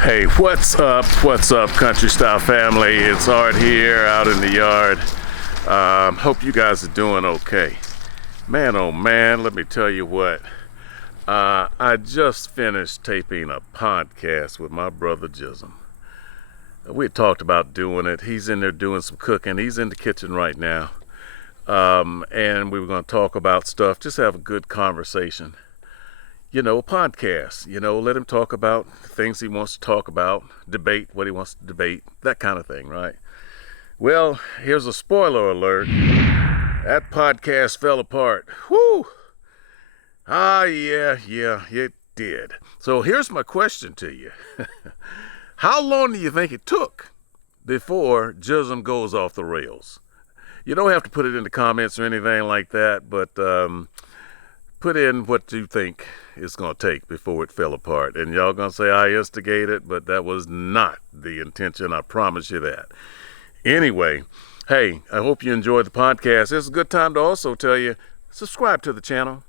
Hey, what's up? What's up, Country Style family? It's Art here out in the yard. Hope you guys are doing okay. Man, oh man, let me tell you what. I just finished taping a podcast with my brother Gissum. We talked about doing it. He's in there doing some cooking. He's in the kitchen right now. And we were going to talk about stuff, just have a good conversation. You know, a podcast, let him talk about things he wants to talk about, debate what he wants to debate, that kind of thing, right? Well, here's a spoiler alert. That podcast fell apart. Whew! Yeah, it did. So here's my question to you. How long do you think it took before Gissum goes off the rails? You don't have to put it in the comments or anything like that, but put in what you think it's going to take before it fell apart. And y'all going to say I instigated, but that was not the intention. I promise you that. Anyway, hey, I hope you enjoyed the podcast. It's a good time to also tell you, subscribe to the channel.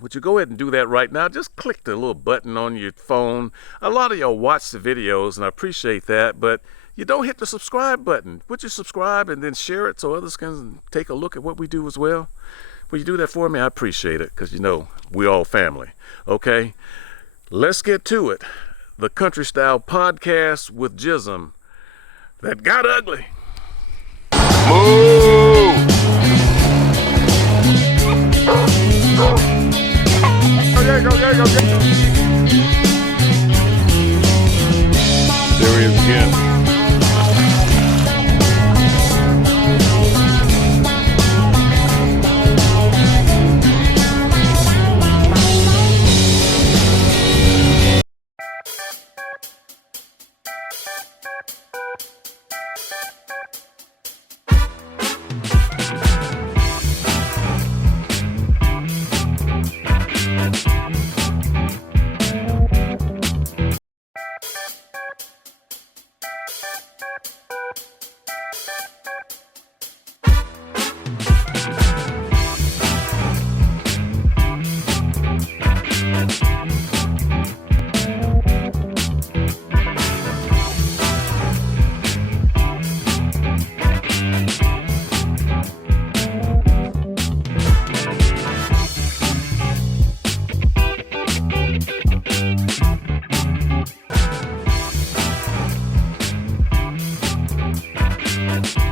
Would you go ahead and do that right now? Just click the little button on your phone. A lot of y'all watch the videos, and I appreciate that, but you don't hit the subscribe button. Would you subscribe and then share it so others can take a look at what we do as well? Will you do that for me? I appreciate it, because we all family. Okay, let's get to it. The Country Style Podcast with Gissum that got ugly. Move! There he is again.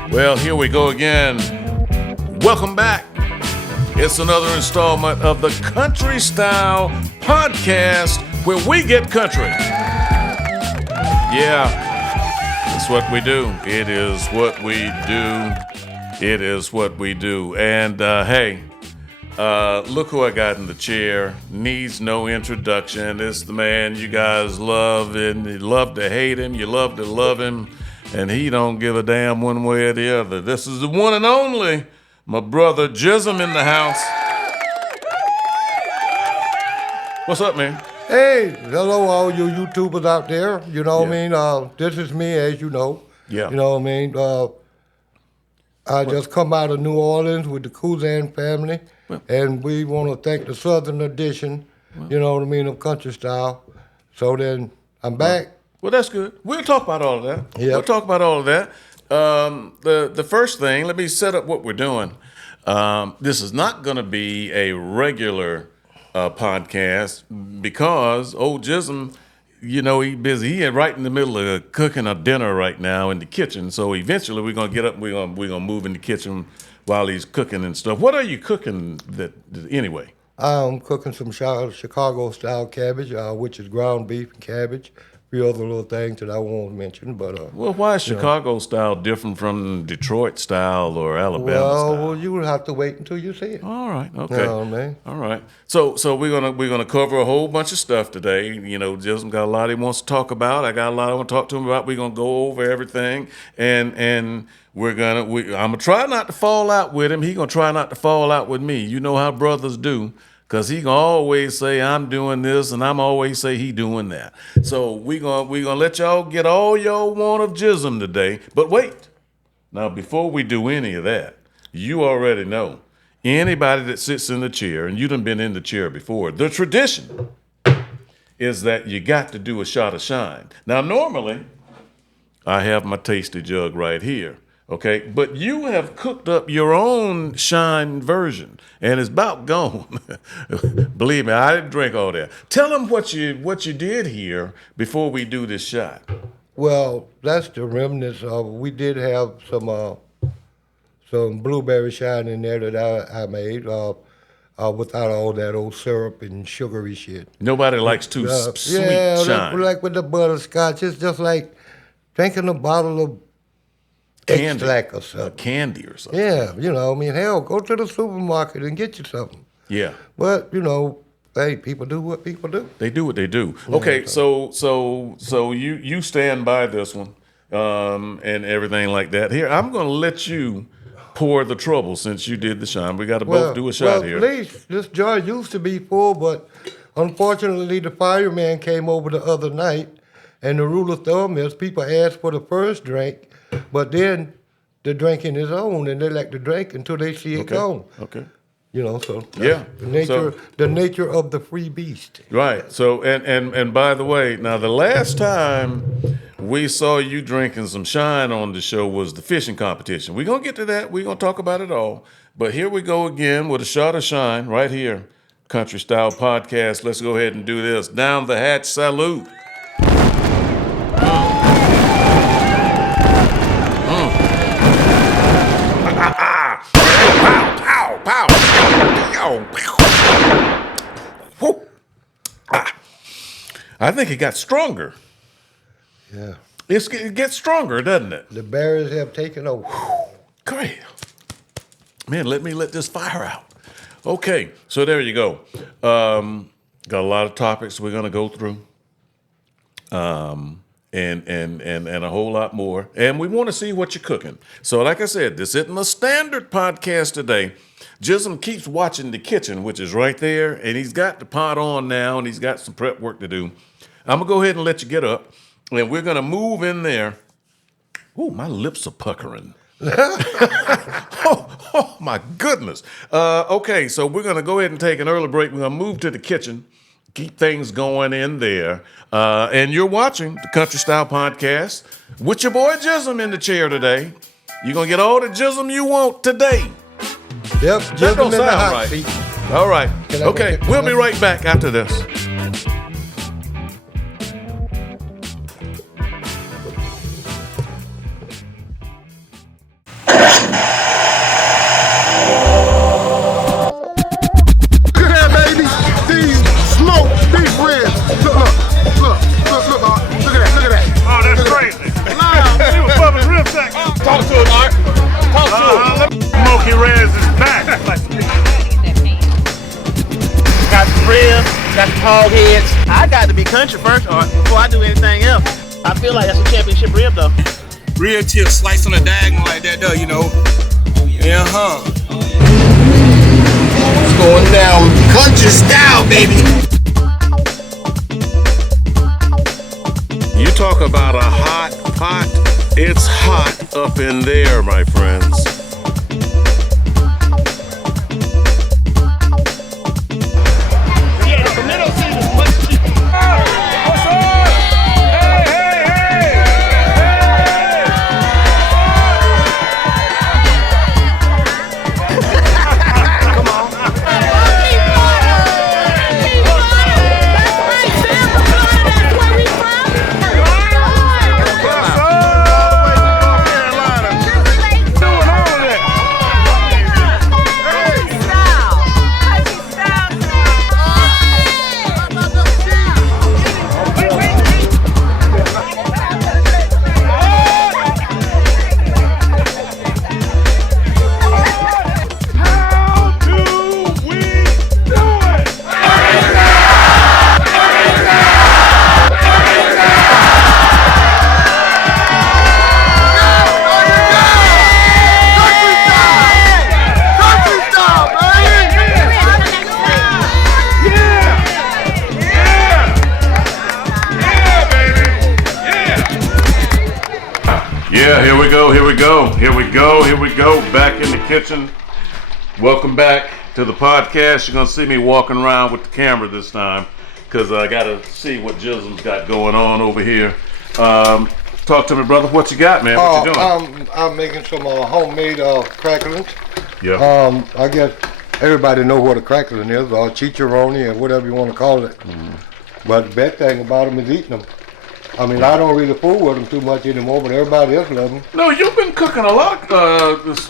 Well, here we go again. Welcome back. It's another installment of the Country Style Podcast where we get country. Yeah, it's what we do. It is what we do. It is what we do. And hey, look who I got in the chair. Needs no introduction. It's the man you guys love, and you love to hate him. You love to love him. And he don't give a damn one way or the other. This is the one and only, my brother Gissum in the house. What's up, man? Hey, hello all you YouTubers out there. You know what I mean? This is me, as you know. Yeah. You know what I mean? I just come out of New Orleans with the Kuzan family, and we want to thank the Southern edition, you know what I mean, of Country Style. So then I'm back. Well, that's good. We'll talk about all of that. Yep. We'll talk about all of that. The first thing, let me set up what we're doing. This is not going to be a regular podcast because old Gissum, he's busy. He is right in the middle of cooking a dinner right now in the kitchen. So eventually we're going to get up and we're gonna move in the kitchen while he's cooking and stuff. What are you cooking anyway? I'm cooking some Chicago-style cabbage, which is ground beef and cabbage. Few other little things that I won't mention, but well, why is Chicago style different from Detroit style or Alabama style? Well, you would have to wait until you see it. All right, okay. You know what I mean? All right. So we're gonna cover a whole bunch of stuff today. Gissum got a lot he wants to talk about. I got a lot I want to talk to him about. We're gonna go over everything, and I'm gonna try not to fall out with him. He gonna try not to fall out with me. You know how brothers do. Because he gonna always say I'm doing this, and I'm always say he doing that. So we gonna let y'all get all y'all want of Gissum today. But wait, now before we do any of that, you already know anybody that sits in the chair, and you done been in the chair before. The tradition is that you got to do a shot of shine. Now, normally, I have my tasty jug right here, okay? But you have cooked up your own shine version, and it's about gone. Believe me, I didn't drink all that. Tell them what you did here before we do this shot. Well, that's the remnants of. We did have some blueberry shine in there that I made without all that old syrup and sugary shit. Nobody likes too sweet yeah, shine. like with the butterscotch, it's just like drinking a bottle of Candy. extract or something. Candy or something. Yeah, hell, go to the supermarket and get you something. Yeah. But, hey, people do what people do. They do what they do. Okay, so you stand by this one, and everything like that. Here, I'm going to let you pour the trouble since you did the shine. We got to both do a shot here. Please, this jar used to be full, but unfortunately the fireman came over the other night, and the rule of thumb is people ask for the first drink, but then the drinking is on, and they like to drink until they see it gone. Okay. So Yeah. the nature of the free beast. Right. So and by the way, now the last time we saw you drinking some shine on the show was the fishing competition. We're gonna get to that. We're gonna talk about it all. But here we go again with a shot of shine right here. Country Style Podcast. Let's go ahead and do this. Down the hatch, salute. I think it got stronger. Yeah. It gets stronger, doesn't it? The berries have taken over. Great. Man, let me let this fire out. Okay, so there you go. Got a lot of topics we're gonna go through. And a whole lot more. And we want to see what you're cooking. So like I said, this isn't a standard podcast today. Gissum keeps watching the kitchen, which is right there, and he's got the pot on now, and he's got some prep work to do. I'm going to go ahead and let you get up, and we're going to move in there. Ooh, my lips are puckering. oh, my goodness. Okay, so we're going to go ahead and take an early break. We're going to move to the kitchen, keep things going in there. And you're watching the Country Style Podcast with your boy Gissum in the chair today. You're going to get all the Gissum you want today. Yep, that don't in the sound hot right. seat. All right. Okay, we'll be right back after this. Look at that, baby. These smoke, these ribs. Look at that. Oh, that's crazy. He was bumping rib sack. Talk to it, Art. Talk to it. Smokey Rez is back. Got the ribs, got the hog heads. I got to be country first, or before I do anything else. I feel like that's a championship rib, though. Real tip, slice on a diagonal like that, though, Yeah, It's going down country style, baby. You talk about a hot pot. It's hot up in there, my friends. Yeah, here we go. Back in the kitchen. Welcome back to the podcast. You're going to see me walking around with the camera this time because I got to see what Gissum's got going on over here. Talk to me, brother. What you got, man? What you doing? I'm making some homemade cracklings. Yeah. I guess everybody know what a crackling is, or chicharroni, or whatever you want to call it. But the best thing about them is eating them. I mean, I don't really fool with them too much anymore, but everybody else loves them. No, you've been cooking a lot.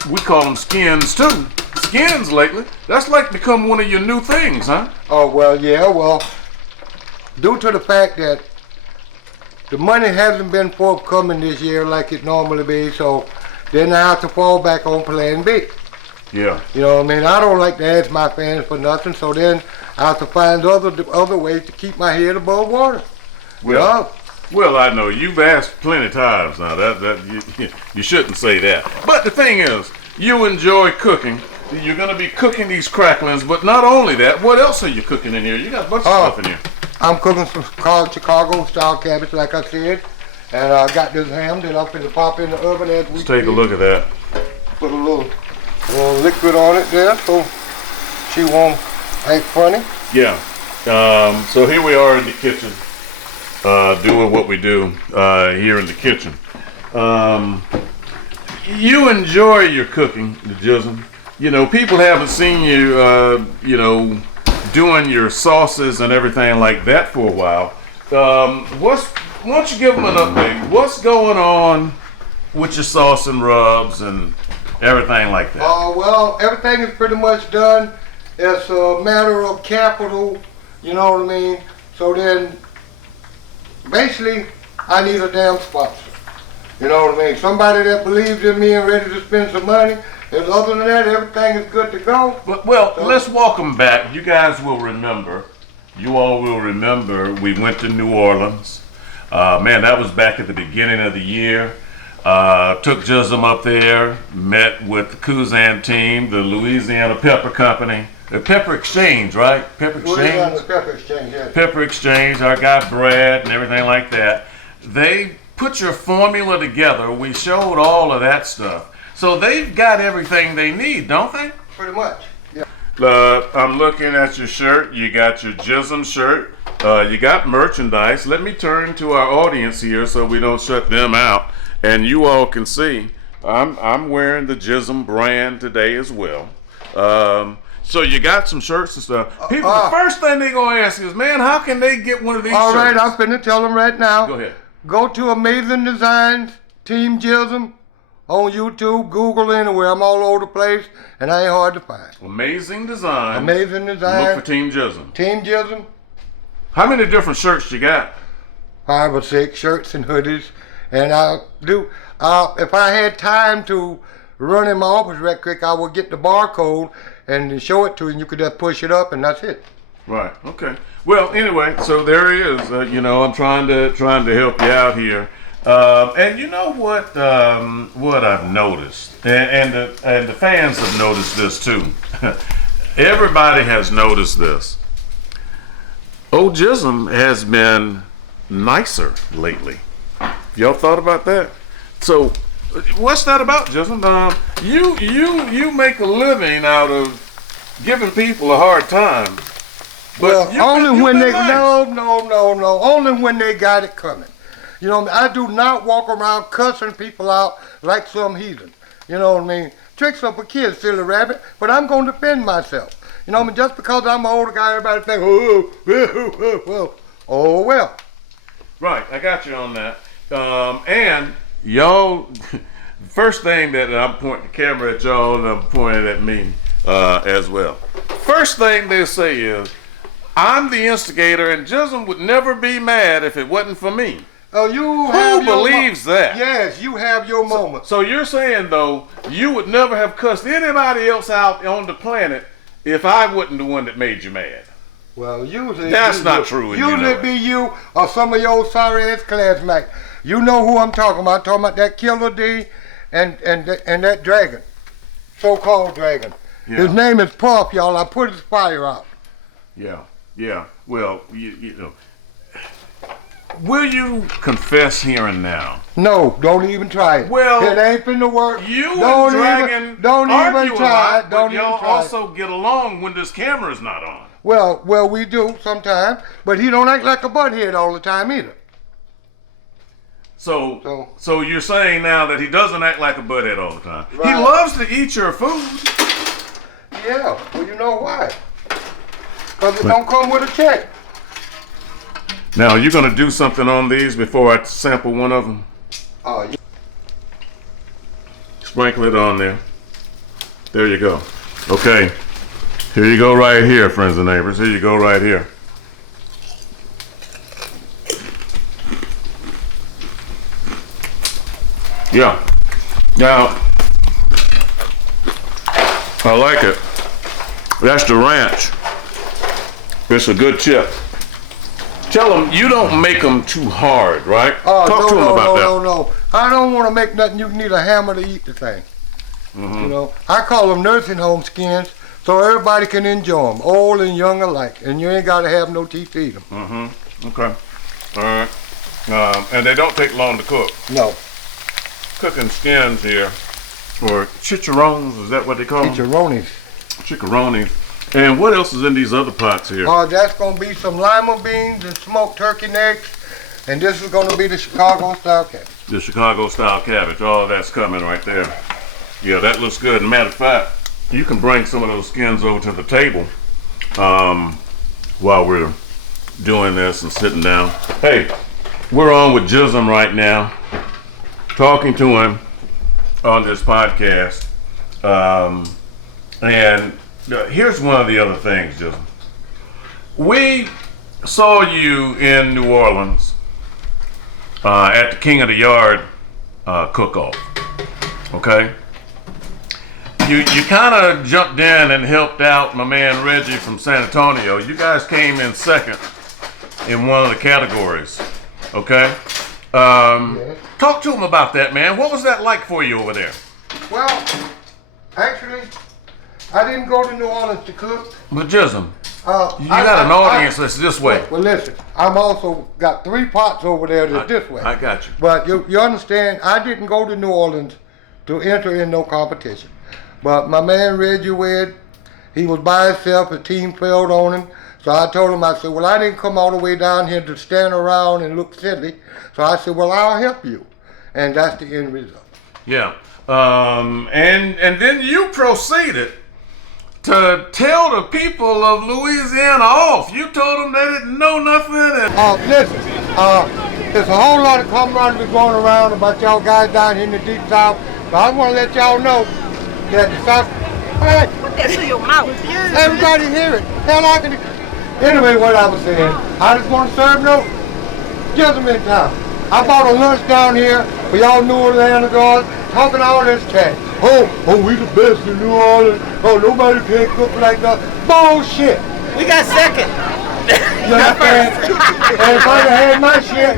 We call them skins too. Skins lately. That's like become one of your new things, huh? Oh, well, yeah, well, due to the fact that the money hasn't been forthcoming this year like it normally be, so then I have to fall back on plan B. Yeah. You know what I mean? I don't like to ask my fans for nothing, so then I have to find other ways to keep my head above water. Well, I know you've asked plenty times now. You shouldn't say that. But the thing is, you enjoy cooking. You're going to be cooking these cracklings, but not only that, what else are you cooking in here? You got a bunch of stuff in here. I'm cooking some Chicago-style cabbage, like I said, and I got this ham that I'm finna pop in the oven as we Let's take a look at that. Put a little liquid on it there, so she won't act funny. Yeah. So here we are in the kitchen, doing what we do here in the kitchen. You enjoy your cooking, Gissum. You know, people haven't seen you, doing your sauces and everything like that for a while. Why don't you give them an update? What's going on with your sauce and rubs and everything like that? Well, everything is pretty much done. It's a matter of capital, you know what I mean? So then, basically, I need a damn sponsor. You know what I mean? Somebody that believes in me and ready to spend some money. And other than that, everything is good to go. Well, let's welcome back. You guys will remember. You all will remember we went to New Orleans. Man, that was back at the beginning of the year. Took Gissum up there, met with the Kuzan team, the Louisiana Pepper Company, the Pepper Exchange, right? Pepper Exchange? Louisiana Pepper Exchange, yes. Pepper Exchange, our guy Brad and everything like that. They put your formula together. We showed all of that stuff. So they've got everything they need, don't they? Pretty much, yeah. I'm looking at your shirt. You got your Gissum shirt. You got merchandise. Let me turn to our audience here so we don't shut them out. And you all can see I'm wearing the Gissum brand today as well. So you got some shirts and stuff. People, the first thing they're going to ask is, man, how can they get one of these shirts? All right, I'm finna tell them right now. Go ahead. Go to Amazing Designs, Team Gissum, on YouTube, Google, anywhere. I'm all over the place, and I ain't hard to find. Amazing Design. Amazing Design. Look for Team Gissum. Team Gissum. How many different shirts you got? 5 or 6 shirts and hoodies. And I do, if I had time to run in my office right quick, I would get the barcode and show it to you, and you could just push it up, and that's it. Right. Okay. Well, anyway, so there he is. I'm trying to help you out here. And you know what I've noticed, and the fans have noticed this too. Everybody has noticed this. Old Gissum has been nicer lately. Y'all thought about that? So, what's that about, Gissum? You make a living out of giving people a hard time. But well, only when they nice. no, only when they got it coming. You know, I do not walk around cussing people out like some heathen. You know what I mean? Tricks are for kids, silly rabbit, but I'm going to defend myself. You know what I mean? Just because I'm an older guy, everybody thinks, oh, well. Right, I got you on that. And y'all, first thing that I'm pointing the camera at y'all and I'm pointing at me as well. First thing they say is, I'm the instigator and Gissum would never be mad if it wasn't for me. Oh, Who believes that? Yes, you have your moments. So you're saying, though, you would never have cussed anybody else out on the planet if I wasn't the one that made you mad. Well, usually... That's not true. Usually it be you or some of your sorry-ass classmates. You know who I'm talking about. I'm talking about that Killer D and that dragon. So-called dragon. Yeah. His name is Puff, y'all. I put his fire out. Yeah. Well, you know... Will you confess here and now? No, don't even try it. Well, it ain't finna work. You and Dragon don't argue even try it. Don't but y'all even try also get along when this camera's not on. Well, we do sometimes, but he don't act like a butthead all the time either. So you're saying now that he doesn't act like a butthead all the time. Right. He loves to eat your food. Yeah, well, you know why? Because it don't come with a check. Now, you're going to do something on these before I sample one of them? Oh, yeah. Sprinkle it on there. There you go. Okay. Here you go right here, friends and neighbors. Here you go right here. Yeah. Now, I like it. That's the ranch. It's a good chip. Tell them you don't make them too hard, right? Talk to them about that. No. I don't want to make nothing. You need a hammer to eat the thing. Mm-hmm. You know, I call them nursing home skins so everybody can enjoy them, old and young alike. And you ain't got to have no teeth to eat them. Mm-hmm. Okay. All right. And they don't take long to cook. No. Cooking skins here, or chicharrones, is that what they call them? Chicharrones. Chicharrones. And what else is in these other pots here? That's going to be some lima beans and smoked turkey necks. And this is going to be the Chicago style cabbage. The Chicago style cabbage. All of that's coming right there. Yeah, that looks good. Matter of fact, you can bring some of those skins over to the table while we're doing this and sitting down. Hey, we're on with Gissum right now, talking to him on this podcast. And here's one of the other things, Gissum. We saw you in New Orleans at the King of the Yard cook-off. Okay? You kind of jumped in and helped out my man Reggie from San Antonio. You guys came in second in one of the categories. Okay? Talk to him about that, man. What was that like for you over there? Well, actually, I didn't go to New Orleans to cook. But Gissum, you got an audience that's this way. Well, listen, I'm also got 3 pots over there that's this way. I got you. But you understand, I didn't go to New Orleans to enter in no competition. But my man Reggie Wed, he was by himself, a team failed on him. So I told him, I said, well, I didn't come all the way down here to stand around and look silly. So I said, well, I'll help you. And that's the end result. Yeah. And then you proceeded to tell the people of Louisiana off. You told them they didn't know nothing. And Listen, there's a whole lot of camaraderie going around about y'all guys down here in the deep south. So I want to let y'all know that the south. Hey, Put that to your mouth. everybody hear it. Hell, I can. Anyway, what I was saying, I just want to serve note. Gissum in town. I bought a lunch down here for y'all New Orleans girls talking all this trash. Oh, we the best in New Orleans. Oh, nobody can cook like that. Bullshit. We got second. You understand? And if I'd have had my shit,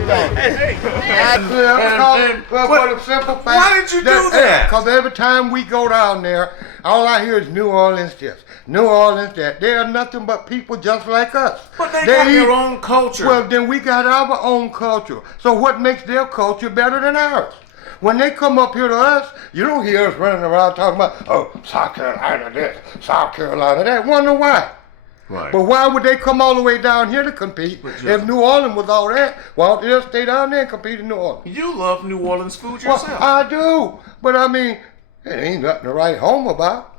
for the simple fact. Why did you do that? Because every time we go down there, all I hear is New Orleans this, New Orleans that. They are nothing but people just like us. But they got their own culture. Well, then we got our own culture. So what makes their culture better than ours? When they come up here to us, you don't hear us running around talking about, oh, South Carolina this, South Carolina that. Wonder why? Right. But why would they come all the way down here to compete if New Orleans was all that? Why don't they just stay down there and compete in New Orleans? You love New Orleans food yourself. Well, I do. But I mean, it ain't nothing to write home about.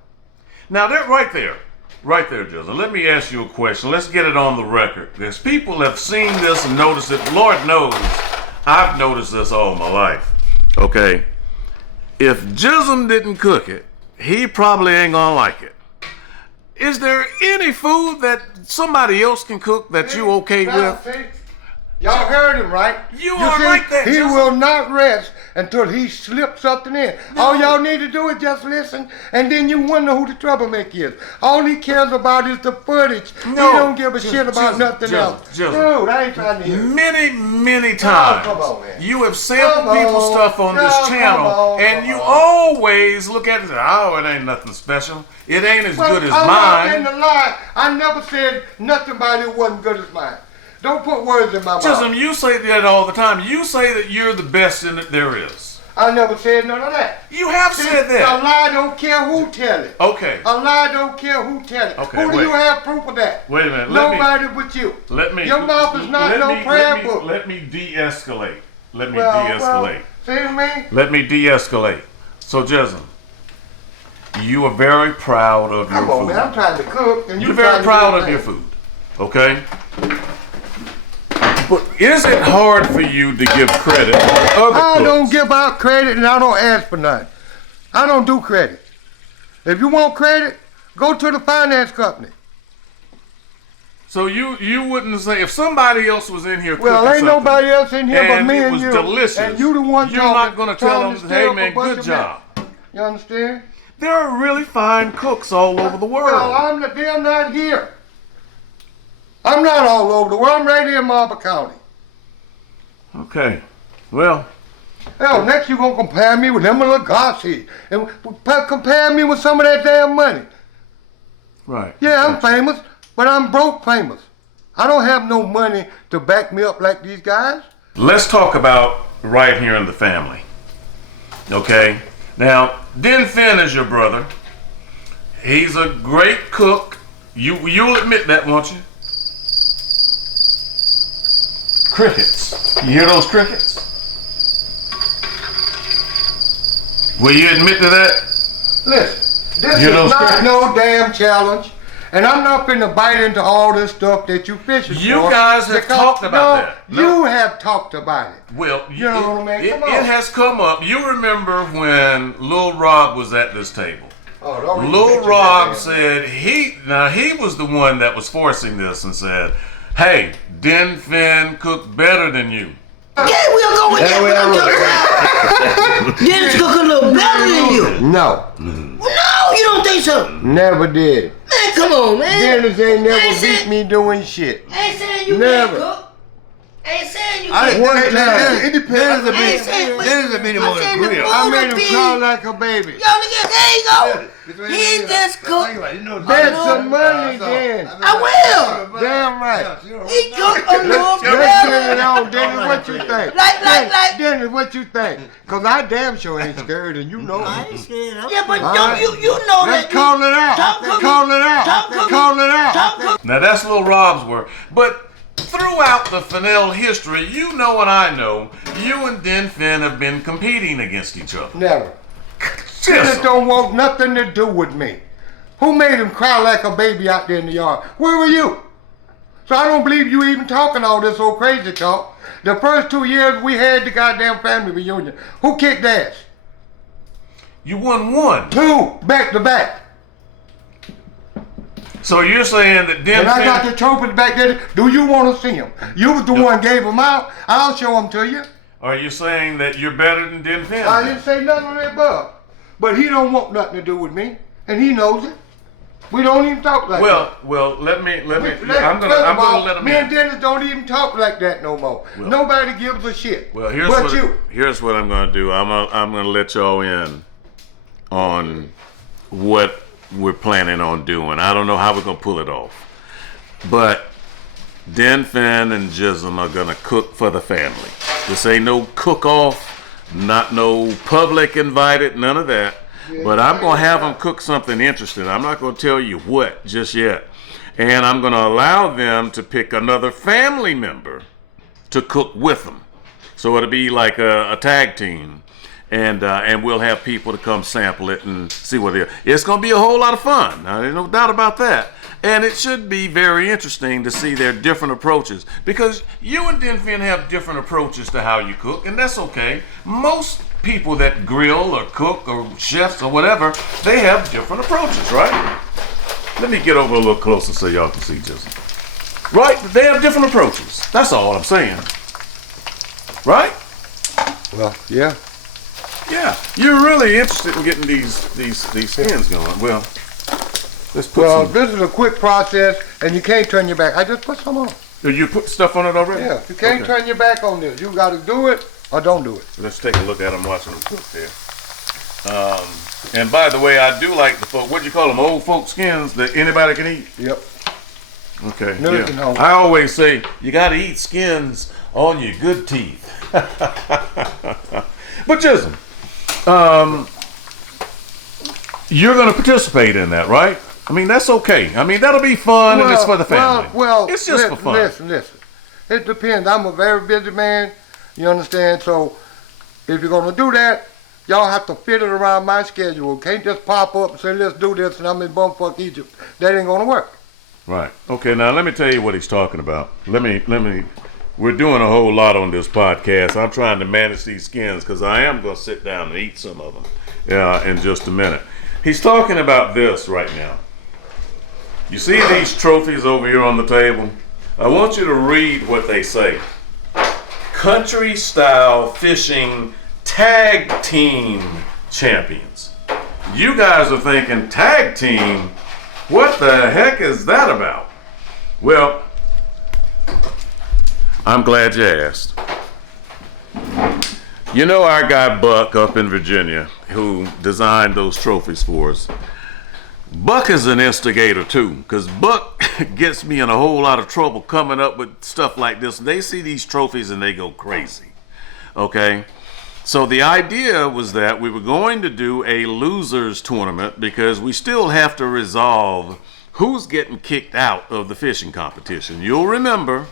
Now, that right there, Gissum, let me ask you a question. Let's get it on the record. There's people that have seen this and noticed it. Lord knows, I've noticed this all my life. Okay? If Gissum didn't cook it, he probably ain't gonna like it. Is there any food that somebody else can cook that you okay with? See, y'all heard him, right? You are like that, He Gissum. will not rest until he slips something in. All y'all need to do is just listen, and then you wonder who the troublemaker is. All he cares about is the footage. No. He don't give a shit about nothing else. Gissum. Dude, I ain't trying to hear it. Many times come on, man. you have sampled Come people's on. stuff on this Come channel, on, and come you on. always look at it and say, oh, it ain't nothing special. It ain't as good as I'm not in mine. the lie. I never said nothing about it wasn't good as mine. Don't put words in my mouth. Gissum, you say that all the time. You say that you're the best in it there is. I never said none of that. You have said A that. lie don't care who tell it. Okay. A lie don't care who tell it. Okay, Who do wait. you have proof of that? Wait a minute. Nobody but you. Your mouth is not no prayer book. Let me de-escalate. Let me Well, de-escalate. see what I mean? Let me de-escalate. So, Gissum, you are very proud of your Come on, food. man. I'm trying to cook, and You're you very proud of your food, okay? But is it hard for you to give credit to other I cooks? don't give out credit, and I don't ask for nothing. I don't do credit. If you want credit, go to the finance company. So you wouldn't say if somebody else was in here cooking Well, ain't something nobody else in here but and me it and was you. delicious, And you the one you're talking, not going to tell trying them, steal hey a man, bunch good of job. men. You understand? There are really fine cooks all over the world. Well, they're not here. I'm not all over the world. I'm right here in Marlborough County. Okay, well, Hell, next you gonna compare me with them little Garcia and compare me with some of that damn money. right. Yeah, I'm famous, but I'm broke famous. I don't have no money to back me up like these guys. Let's talk about right here in the family. Okay? Now, Den Finn is your brother. He's a great cook. You'll admit that, won't you? Crickets. You hear those crickets? Will you admit to that? Listen, this You is know, not Crickets? no damn challenge. And I'm not finna bite into all this stuff that you fishing for. You guys have talked about that. No. You have talked about it. Well, You know what I mean? Come on. it has come up. You remember when Lil Rob was at this table. Oh, don't even Lil mention Rob that. said he was the one that was forcing this and said, hey, Den Finn cooked better than you. Yeah, we'll go with that. Dennis cook a little better than you. No, No, you don't think so? never did. Man, come on, man. Dennis ain't never Ain't beat saying- me doing shit. Ain't saying you Never. can't cook. Ain't saying you I can't One cook. time. It depends a I ain't bit. saying, but There's a minimum I'm saying the grill. I food made will him be- cry like a baby. Yo, look at there you go. He just cooked. Bet some money then. I will. Damn right. He cooked a little Let's get it better. on, Dennis. What you think? Like. Dennis, what you think? Cause I damn sure ain't scared, and you know. I ain't scared. Yeah, but All don't right. you know Let's that. call it out. Talk to me. Call it out. Talk to me. Call it out. Talk to Now that's Lil Rob's work. But throughout the Fennell history, you know and I know, you and Den Finn have been competing against each other. Never. Dennis Gissum. don't want nothing to do with me. Who made him cry like a baby out there in the yard? Where were you? So I don't believe you even talking all this old crazy talk. The first 2 years we had the goddamn family reunion. Who kicked ass? You won one. 2 back to back. So you're saying that Den And I got Finn... the trophies back there. Do you want to see them? You was the one gave them out. I'll show them to you. Are you saying that you're better than Den Finn? I didn't say nothing of that above. But he don't want nothing to do with me. And he knows it. We don't even talk like that. Well, let me. First I'm of gonna all, let him me in. and Dennis don't even talk like that no more. Nobody gives a shit. Well, but you. here's what I'm gonna do. I'm gonna let y'all in on what we're planning on doing. I don't know how we're gonna pull it off, but Den Finn and Gissum are gonna cook for the family. This ain't no cook-off, not no public invited, none of that. But I'm gonna have them cook something interesting. I'm not gonna tell you what just yet, and I'm gonna allow them to pick another family member to cook with them. So it'll be like a tag team, and we'll have people to come sample it and see what it is. It's gonna be a whole lot of fun. Now, there's no doubt about that. And it should be very interesting to see their different approaches, because you and Den Finn have different approaches to how you cook, and that's okay. Most people that grill or cook or chefs or whatever, they have different approaches, right? Let me get over a little closer so y'all can see Gissum. Right? They have different approaches. That's all I'm saying. Right? Well, yeah. Yeah. You're really interested in getting these skins going. Well, let's put Well, some. this is a quick process, and you can't turn your back. I just put some on. You put stuff on it already? Yeah, you can't Okay. turn your back on this. You got to do it or don't do it. Let's take a look at them watching them cook there. And by the way, I do like the folk, what do you call them, old folk skins that anybody can eat? Yep. Okay, Nursing yeah. home. I always say, you got to eat skins on your good teeth. But Gissum, You're going to participate in that, right? I mean, that's okay. I mean, that'll be fun, and it's for the family. Well, it's just for fun. Listen. It depends. I'm a very busy man. You understand? So if you're going to do that, y'all have to fit it around my schedule. Can't just pop up and say, let's do this, and I'm in bumfuck Egypt. That ain't going to work. Right. Okay, now let me tell you what he's talking about. Let me. We're doing a whole lot on this podcast. I'm trying to manage these skins because I am going to sit down and eat some of them in just a minute. He's talking about this right now. You see these trophies over here on the table? I want you to read what they say. Country Style Fishing Tag Team Champions. You guys are thinking, tag team? What the heck is that about? Well, I'm glad you asked. You know our guy Buck up in Virginia who designed those trophies for us. Buck is an instigator too, because Buck gets me in a whole lot of trouble coming up with stuff like this. They see these trophies and they go crazy. Okay? So the idea was that we were going to do a losers tournament because we still have to resolve who's getting kicked out of the fishing competition. You'll remember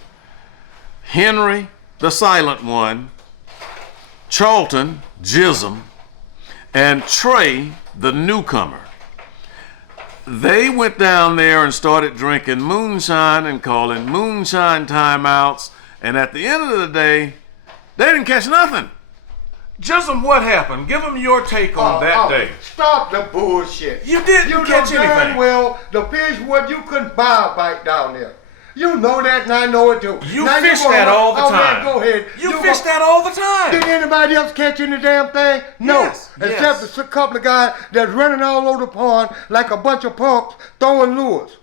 Henry, the silent one, Charlton, Gissum, and Trey, the newcomer. They went down there and started drinking moonshine and calling moonshine timeouts, and at the end of the day, they didn't catch nothing. Gissum, what happened? Give them your take on that day. Stop the bullshit. You didn't catch anything. Darn well, the fish what you couldn't buy a bite down there. You know that, and I know it too. You fish that all the time. Man, go ahead. You fish that all the time. Did anybody else catch any damn thing? No. Yes, Except a couple of guys that's running all over the pond like a bunch of punks throwing lures.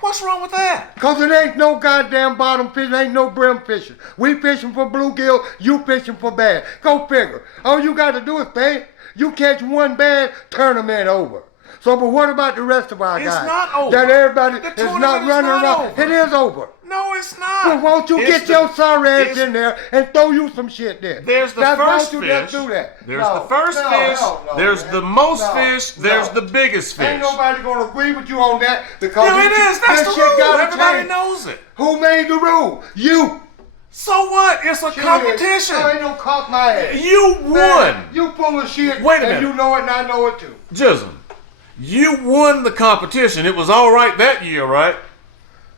What's wrong with that? Because it ain't no goddamn bottom fishing, ain't no brim fishing. We fishing for bluegill, you fishing for bass. Go figure. All you got to do is think. You catch one bass, tournament over. So, but what about the rest of our guys? It's not over. That everybody The is tournament not is running not around. over. It is over. No, it's not. Well, won't you get your sorry ass in there and throw you some shit there? There's the first fish. Just do that. There's the first fish. There's man. the most fish. There's the biggest fish. Ain't nobody gonna agree with you on that because No, it is. That's the shit rule. gotta Everybody change. knows it. Who made the rule? You. So what? It's a competition. I ain't no cock my ass. You won. Man, you full of shit. Wait a minute. And you know it and I know it too. Gissum, you won the competition. It was all right that year, right?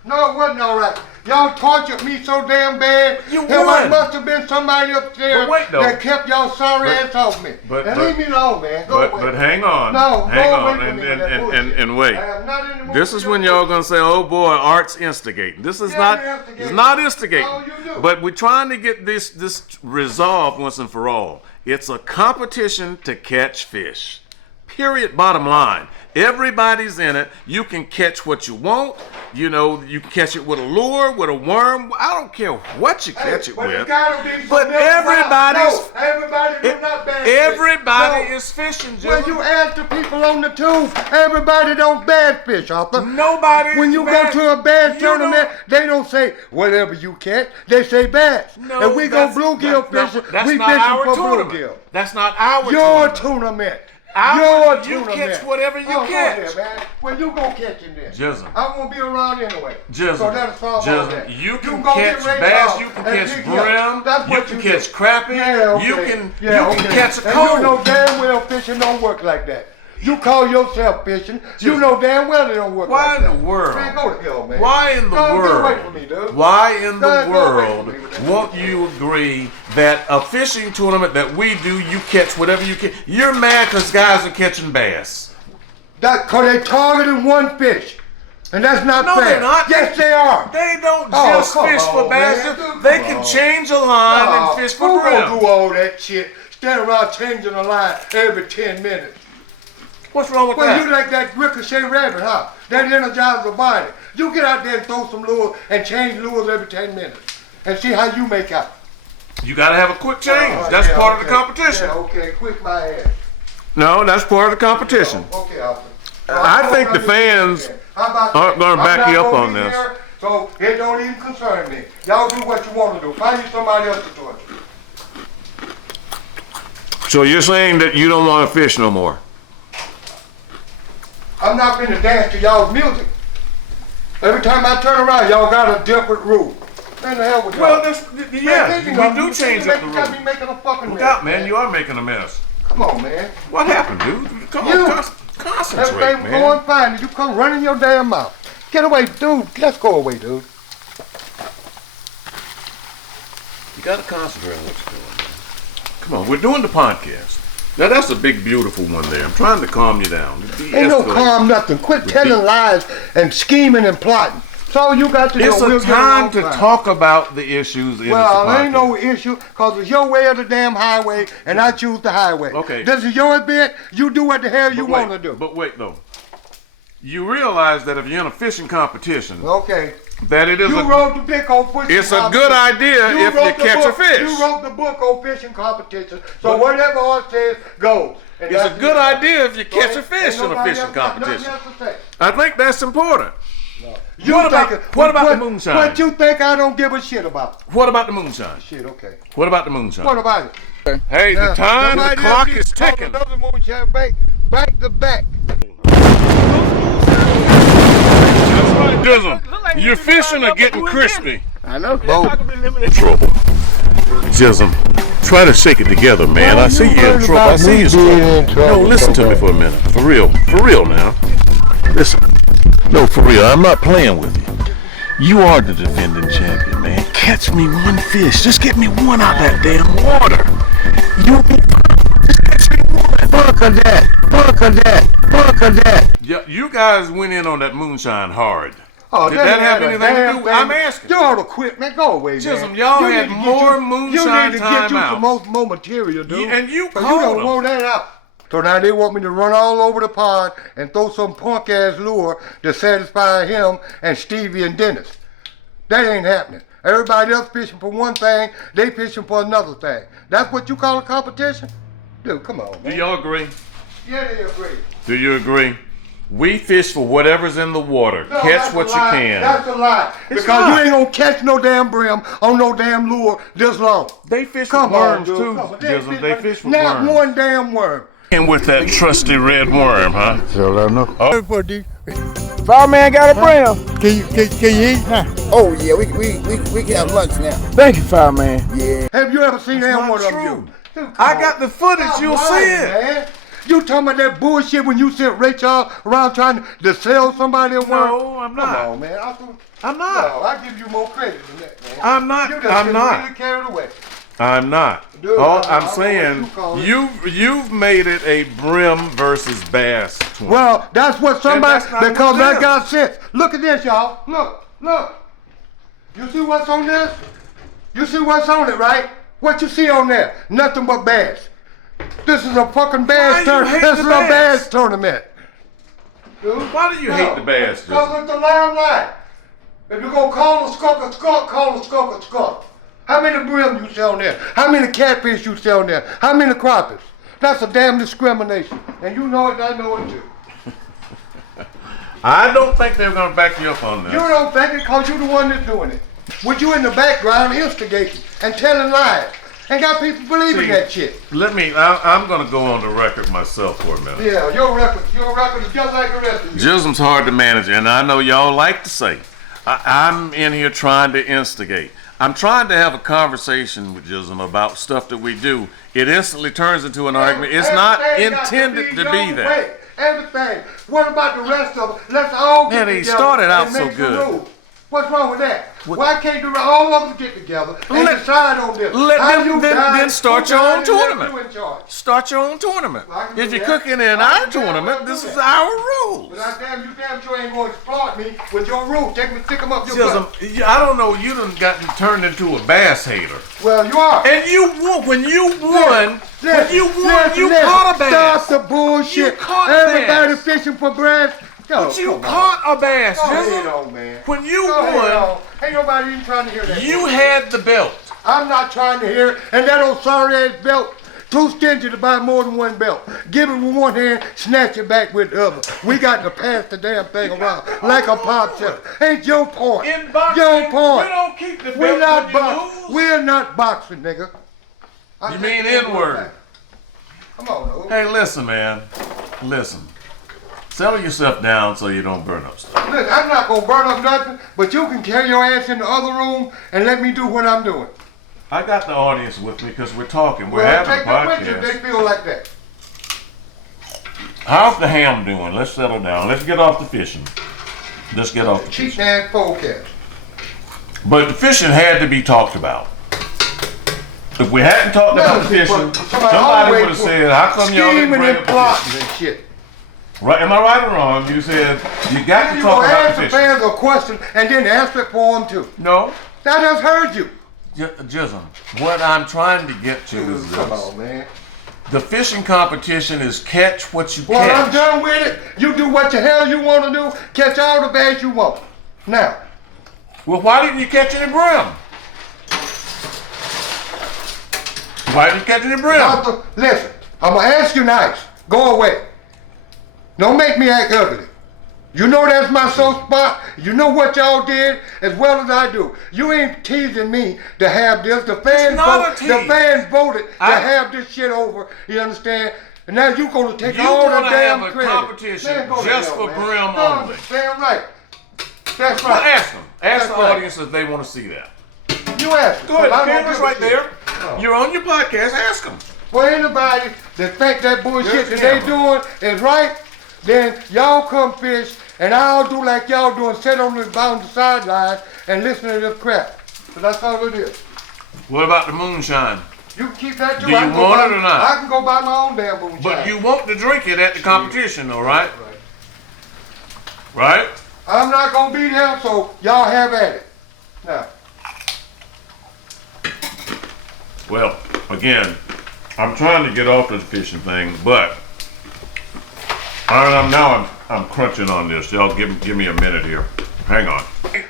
No, it wasn't all right. Y'all tortured me so damn bad. You There won. must have been somebody up there But wait, though. that kept y'all sorry ass off me. And leave me alone, man. Go away. But hang on. No, hang go on. away from me with that And bullshit. wait. I am not in the mood This for is your when y'all bullshit. gonna say, "Oh boy, Art's instigating." This is Yeah, not. you're instigating. It's not instigating. No, you do. But we're trying to get this resolved once and for all. It's a competition to catch fish. Period. Bottom line. Everybody's in it. You can catch what you want. You know, you can catch it with a lure, with a worm. I don't care what you catch it But with. it gotta be But some else everybody's- out. No, everybody do not bass fish. Everybody No. is fishing, When Gissum. you ask the people on the tube, everybody don't bass fish, Arthur. Nobody. When you go to a bass tournament, they don't say whatever you catch. They say bass. No, and we go that's- bluegill that's fishing. not we our fishing for tournament. bluegill. That's not our Your tournament. tournament. Your Your you tournament. catch whatever you Go catch. ahead, man. When you gonna catch him then? Gissum. I'm gonna be around anyway. Gissum. So that'll solve all Gissum. that. You can go catch get ready bass, out you can and catch pick me up. brim, That's you what can do. catch crappie, Yeah, okay. you can okay. catch a And cold. you know damn well fishing don't work like that. You call yourself fishing. You Gissum. know damn well it don't work Why like in that. the world? Man, go to hell, man. Why in the Go, world? Get away from me, dude. Why in the Go away from world me with that won't you agree that a fishing tournament that we do, you catch whatever you catch? You're mad because guys are catching bass. That cause they targeted one fish. And that's not No, fair. they're not. Yes, they are. They don't Oh, just come fish for on, bass. man. Come They can on. change a line and fish for who gonna brim. do all that shit? Stand around changing a line every 10 minutes. What's wrong with Well, that? you like that ricochet rabbit, huh? That energizes the body. You get out there and throw some lures and change lures every 10 minutes. And see how you make out. You got to have a quick change. Oh, That's yeah, part of okay. the competition. Yeah, okay, quick my ass. No, that's part of the competition. Okay, Alfred. I think the fans aren't going to back you up on this. So it don't even concern me. Y'all do what you want to do. Find you somebody else to do it. So you're saying that you don't want to fish no more? I'm not finna dance to y'all's music. Every time I turn around, y'all got a different rule. Man, the hell with y'all. Well, we do change up the You got me rules. making a fucking Look mess. out, man, you are making a mess. Come on, man. What happened, dude? Come You. on, concentrate, Everything was man. going fine, and you come running your damn mouth. Get away, dude. Let's go away, dude. You gotta concentrate on what you're doing, man. Come on, we're doing the podcast. Now that's a big, beautiful one there. I'm trying to calm you down. Ain't no calm nothing. Quit telling lies and scheming and plotting. That's all you got to do. It's a time to talk about the issues in Well, the ain't no issue, because it's your way or the damn highway, and I choose the highway. Okay. This is your bit. You do what the hell you want to do. But wait, though. You realize that if you're in a fishing competition, Okay. that it is You wrote the book on fishing it's a competition. good idea if wrote you the catch a book. fish. You wrote the book on fishing competition, so whatever it says goes. And It's a that's good it. idea if you catch a Ain't fish in a nobody fishing else got nothing competition. else to say. I think that's important. You What about- think- what about the moonshine? What you think I don't give a shit about? What about the moonshine? Shit, okay. What about the moonshine? What about it? Hey, the time, the somebody clock else is keeps calling ticking. Another moonshine back to back. Gissum, your fishing are getting crispy. I know. Trouble. Gissum, try to shake it together, man. I see you in trouble. I see you in trouble. No, listen to me for a minute. For real now. Listen. No, for real. I'm not playing with you. You are the defending champion, man. Catch me one fish. Just get me one out that damn water. You'll be fine. Just catch me one. Fuck of that. Fuck of that. Fuck of that. Yeah, you guys went in on that moonshine hard. Oh, Did that have anything to do with I'm asking. You ought to quit, man. Go away, man. Gissum, y'all You had need to more get moonshine You need to get you timeouts. some more material, dude. Yeah, and you 'Cause called you don't them. want that out. So now they want me to run all over the pond and throw some punk-ass lure to satisfy him and Stevie and Dennis. That ain't happening. Everybody else fishing for one thing, they fishing for another thing. That's what you call a competition? Dude, come on, Do man. y'all agree? Yeah, they agree. Do you agree? We fish for whatever's in the water. No, Catch that's what a you lie. can. That's a lie. It's Because not. you ain't gonna catch no damn brim on no damn lure this long. They fish Come with on, worms dude. too, Come on. Gissum. They fish with Not worms. one damn worm. And with that trusty red worm, huh? So I know. Oh. Fireman got a brim. Can you eat now? Oh yeah, we can have lunch now. Thank you, fireman. Yeah. Have you ever seen That's that not one of true. them? Dude, come I on. got the footage. Stop You'll lying, see it. Man. You talking about that bullshit when you sent Rachel around trying to sell somebody a worm? No, I'm not. Come on, man. I'm not. No, I give you more credit than that, man. I'm not. You just I'm been not. really carried away. I'm not. Dude, All I I'm know what saying, you call it. you've made it a brim versus bass. tournament. Well, that's what somebody, that's not because what it I is. got sense. Look at this, y'all. Look. You see what's on this? You see what's on it, right? What you see on there? Nothing but bass. This is a fucking bass Why you tournament. hate This the is a bass? bass tournament. Dude, Why do you hate the bass, Gissum? Because it's the limelight. If you're going to call a skunk a skunk, call a skunk a skunk. How many brim you sell there? How many catfish you sell there? How many crappies? That's a damn discrimination. And you know it, I know it too. I don't think they're going to back you up on this. You don't think it because you're the one that's doing it. With you in the background instigating and telling lies. And got people believing See, that shit. I'm going to go on the record myself for a minute. Yeah, your record is just like the rest of you. Gissum's hard to manage, and I know y'all like to say, I'm in here trying to instigate. I'm trying to have a conversation with Gissum about stuff that we do. It instantly turns into an argument. It's not Everything got intended to your be that. way. Everything. What about the rest of them? Let's all get Man, he together started out and so make some good. rules. What's wrong with that? Why can't all of us get together and Let- decide on this? let How them- you then- guys- then start who your own guys is left tournament. you in charge? Start your own tournament. I can do If you're that. cooking in I our can damn tournament, well this do is that. our rules. But you damn sure ain't going to exploit me with your rules. Stick them up your Gissum, butt. I don't know, you done gotten turned into a bass hater. Well, you are. And you won, when you won, you Listen, caught a bass. Stop the bullshit. You caught a Everybody bass. fishing for bass. Yo, But you come on. caught a bass, Go ahead Gissum. on, man. When you Go ahead won, on. Ain't nobody even trying to hear that. you bullshit. had the belt. I'm not trying to hear it. And that old sorry ass belt, too stingy to buy more than one belt. Give it with one hand, snatch it back with the other. We got to pass the damn thing around like a pop shell. Ain't your point. In boxing, Your point. you don't keep the belt We're not when you boxing. lose. We're not boxing, nigga. You mean N-word. Come on, no. Hey, listen, man. Listen. Settle yourself down so you don't burn up stuff. Listen, I'm not gonna burn up nothing, but you can carry your ass in the other room and let me do what I'm doing. I got the audience with me because we're talking. We're Well, having a take them with you if podcast. they feel like that. How's the ham doing? Let's settle down. Let's get off the fishing. Let's get off the Cheap fishing. ass forecast. But the fishing had to be talked about. If we hadn't talked about the fishing, somebody would have said, how come y'all didn't scheming bring and up the plotting fishing? and shit. Right, am I right or wrong? You said, you got to You talk gonna about ask the the fishing. fans a question and then answer it for them too. No. I just heard you. Gissum, what I'm trying to get to is Come this. on, man. The fishing competition is catch what you Well, I'm catch. done with it. You do what the hell you want to do. Catch all the bass you want. Now, Well, why didn't you catch any brim? Why didn't you catch any brim? Arthur, listen. I'm gonna ask you nice. Go away. Don't make me act ugly. You know that's my soft spot. You know what y'all did as well as I do. You ain't teasing me to have this. The fans, not a tease. the fans voted to I- have this shit over. You understand? And now you gonna take You all the wanna damn have a credit. competition Man, go to just hell, for man. brim No, only. Damn right. That's Well, right. ask them. Ask That's the right. audience if they want to see that. You ask. Go ahead, I the don't camera's give a right shit. there. Oh. You're on your podcast. Ask them. For anybody that think that bullshit There's that the they camera. doing is right, then y'all come fish and I'll do like y'all doing, sit on the sideline and listen to this crap. So that's all it is. What about the moonshine? You can keep that too. Do you I can go want buy- it or not? I can go buy my own damn moonshine. But you want to drink it at the competition, though, right? Right? I'm not gonna be there, so y'all have at it. Now, Well, again, I'm trying to get off the fishing thing, but I'm crunching on this. Y'all give me a minute here. Hang on.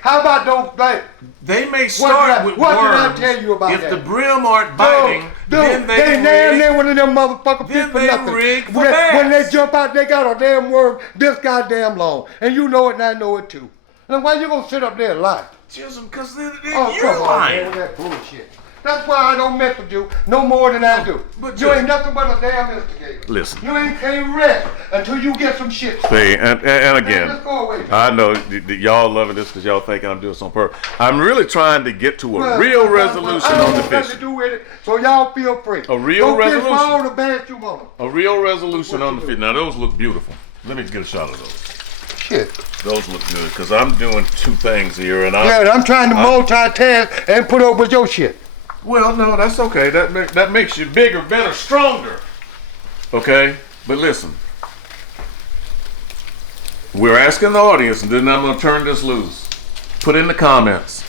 how about those like They may start with what did I worms. tell you about if that? the brim aren't biting, then they damn rig. near one of them motherfuckers Then fish for they nothing. rig for When they bass. jump out, they got a damn worm this goddamn long, and you know it, and I know it too. And why you gonna sit up there and lie? Gissum, because they're Oh, you're come on, man, lying. with that bullshit. That's why I don't mess with you no more than I do. but you just- ain't nothing but a damn instigator. Listen. You ain't can't rest until you get some shit. See, and Man, again, just go away. I know y'all loving this because y'all thinking I'm doing this on purpose. I'm really trying to get to a Well, real I resolution don't on the want nothing to fishing. do with it, so y'all feel free. A real Go fish resolution. for all the bass you want. A real resolution on the fishing. Now those look beautiful. Let me get a shot of those. Shit. Those look good because I'm doing two things here, and Yeah, I'm trying to multitask and put up with your shit. Well, no, that's okay. That makes you bigger, better, stronger. Okay, but listen, we're asking the audience, and then I'm gonna turn this loose. Put in the comments.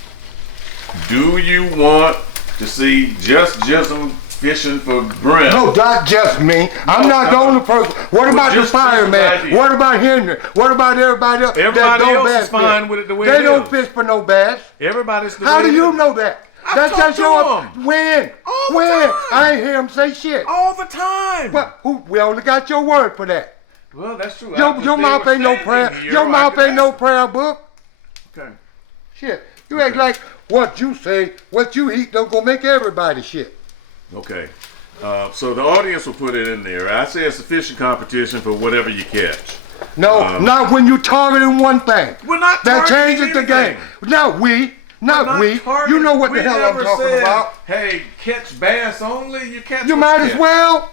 Do you want to see just Gissum fishing for brim? No, not just me. I'm not the only person. What about the just this fireman? idea. What about Henry? What about everybody else? Everybody that don't else is bass fine fish? with it the way They it don't is. fish for no bass. Everybody's the How way do it you is. know that? I That's talk just to your 'em. when. All the When time. I ain't hear him say shit. All the time. But we only got your word for that. Well, that's true. Your mouth ain't no prayer. Your mouth ain't no prayer book. Okay. Shit. You act like what you say, what you eat don't go make everybody shit. Okay. So the audience will put it in there. I say it's a fishing competition for whatever you catch. No, not when you targeting one thing. We're not That targeting changes the anything. game. Not we. Not we. You know what the hell I'm talking about. Hey, catch bass only. You catch. You what might as catch. well.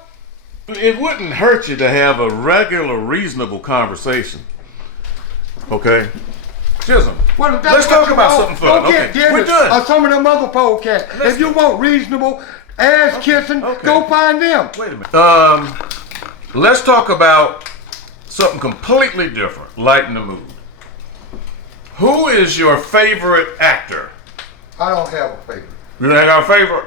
It wouldn't hurt you to have a regular, reasonable conversation. Okay. Gissum. Well, if that's Let's what talk you about want, something fun. Go Okay, get Dennis we're done. or some of them other podcasts. Let's If you go. want reasonable, ass kissing, Okay. go find them. Wait a minute. Let's talk about something completely different. Lighten the mood. Who is your favorite actor? I don't have a favorite. You ain't got a favorite?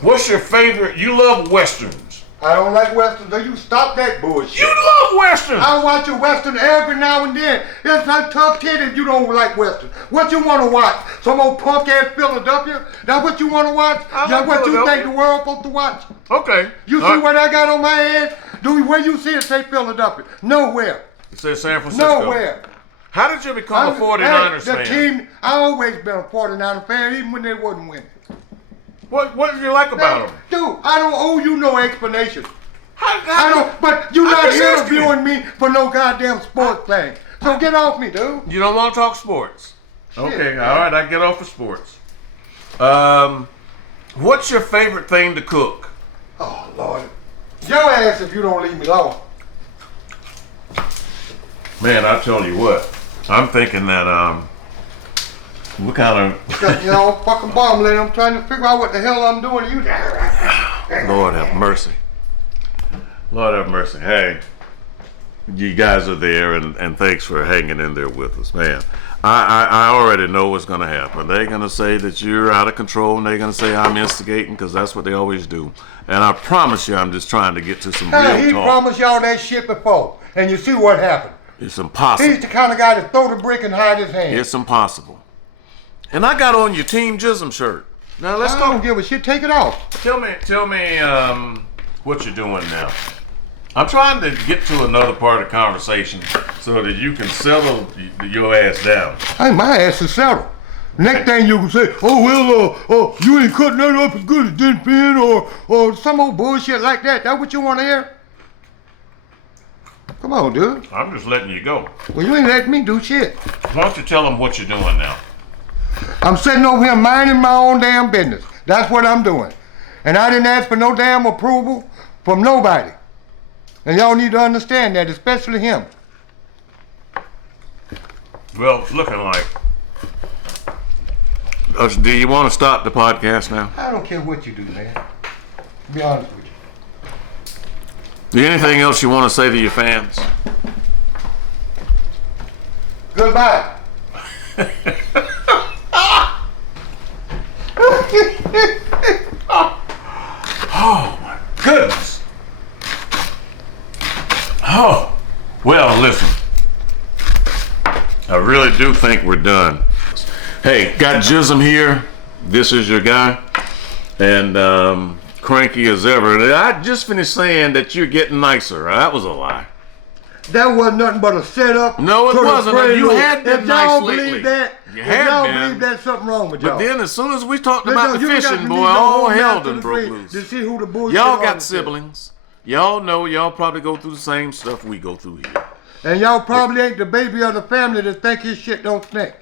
What's your favorite? You love westerns. I don't like westerns. So you stop that bullshit. You love westerns. I watch a western every now and then. It's a tough kid if you don't like western. What you want to watch? Some old punk ass Philadelphia? That's what you want to watch? I That's like what you Philadelphia. think the world supposed to watch? Okay. You All see right. what I got on my head? Where you see it say Philadelphia? Nowhere. It says San Francisco. Nowhere. How did you become a 49ers the fan? team, I always been a 49er fan, even when they wasn't winning. What did you like about them? Dude, I don't owe you no explanation. I don't. But you're I'm not just asking interviewing me for no goddamn sports thing. So get off me, dude. You don't want to talk sports? Okay, all right. I get off of sports. What's your favorite thing to cook? Oh Lord, your ass if you don't leave me alone. Man, I tell you what. I'm thinking that what kind of Fucking bomb lady. I'm trying to figure out what the hell I'm doing to you. Lord have mercy. Lord have mercy. Hey, you guys are there, and thanks for hanging in there with us, man. I already know what's going to happen. They're going to say that you're out of control, and they're going to say I'm instigating, because that's what they always do. And I promise you, I'm just trying to get to some real talk. He promised y'all that shit before, and you see what happened. It's impossible. He's the kind of guy to throw the brick and hide his hand. It's impossible. And I got on your Team Gissum shirt. Now let's go. I don't give a shit. Take it off. Tell me, what you're doing now. I'm trying to get to another part of the conversation so that you can settle your ass down. Hey, my ass is settled. Next thing you can say, you ain't cutting that up as good as Den Finn or some old bullshit like that. That what you want to hear? Come on, dude. I'm just letting you go. Well, you ain't letting me do shit. Why don't you tell them what you're doing now? I'm sitting over here minding my own damn business. That's what I'm doing. And I didn't ask for no damn approval from nobody. And y'all need to understand that, especially him. Well, it's looking like. Do you want to stop the podcast now? I don't care what you do, man. To be honest with you. Anything else you want to say to your fans? Goodbye. Oh my goodness. Oh, well, listen. I really do think we're done. Hey, got Gissum here. This is your guy. And cranky as ever. I just finished saying that you're getting nicer. That was a lie. That wasn't nothing but a setup. No, it wasn't. You had been nice lately. Believe that, You if had y'all been. believe there's something wrong with y'all. But then as soon as we talked about the you got fishing, to boy, need the all whole hell map to done the broke tree loose. To see who the bullshit Y'all got artist is. siblings. Y'all know y'all probably go through the same stuff we go through here. And y'all probably ain't the baby of the family that think his shit don't stink.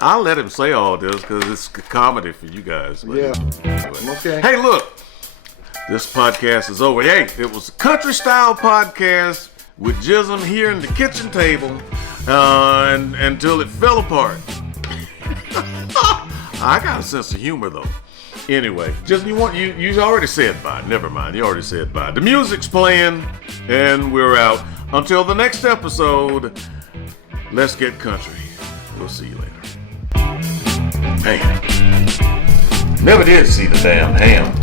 I'll let him say all this because it's comedy for you guys. But Yeah. Okay. Hey, look. This podcast is over. Hey, it was a country style podcast with Gissum here in the kitchen table and until it fell apart. I got a sense of humor though. Anyway, just you already said bye. Never mind, you already said bye. The music's playing and we're out. Until the next episode, let's get country. We'll see you later. Man, never did see the damn ham.